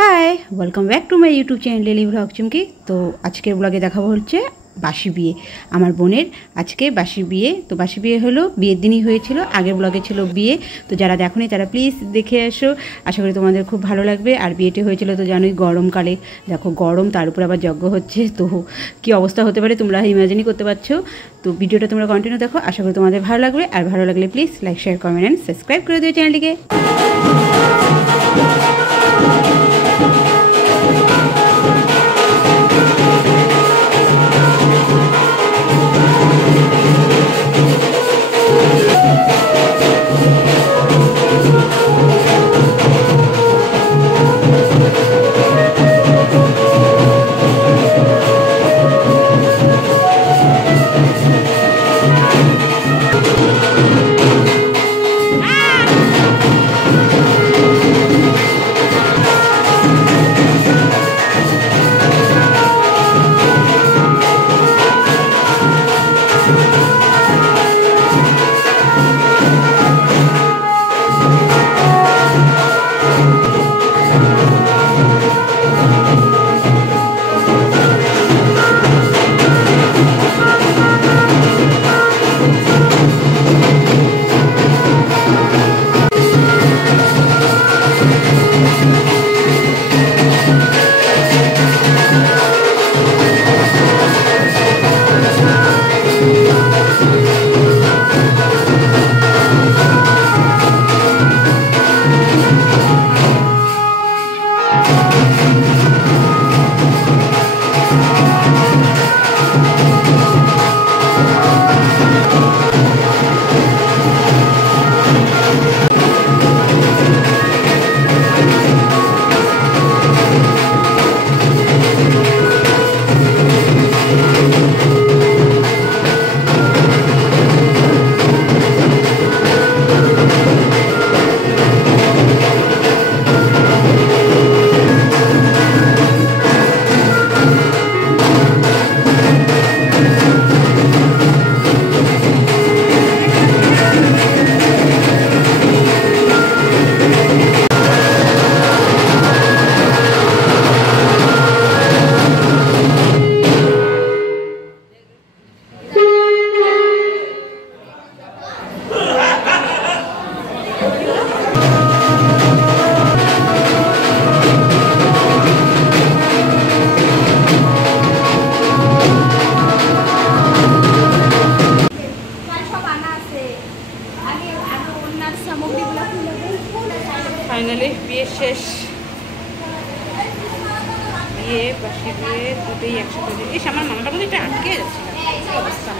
High, welcome back to my YouTube channel daily blog Chumki. তো আজকের ব্লগে দেখাবো হচ্ছে বাসি বিয়ে। আমার বোনের আজকে বাসি বিয়ে। তো বাসি বিয়ে হলো বিয়ের দিনই হয়েছিল, আগের ব্লগে ছিল বিয়ে। তো যারা দেখোনি তারা প্লিজ দেখে এসো, আশা করি তোমাদের খুব ভালো লাগবে। আর বিয়েটি হয়েছিল তো জানোই গরমকালে, দেখো গরম, তার উপর আবার যজ্ঞ হচ্ছে, তো কী অবস্থা হতে পারে তোমরা ইমাজিনই করতে পারছো। তো ভিডিওটা তোমরা কন্টিনিউ দেখো, আশা করি তোমাদের ভালো লাগবে। আর ভালো লাগলে please like, share, comment and subscribe করে দিও চ্যানেলটিকে। ফাইনালি বিয়ে শেষ, বিয়ে বাসি বিয়ে দুটোই একসাথে। এসে আমার মামাটা মধ্যে এটা আটকে যাচ্ছিল অবস্থা।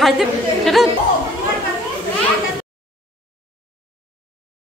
খাইতে সেটা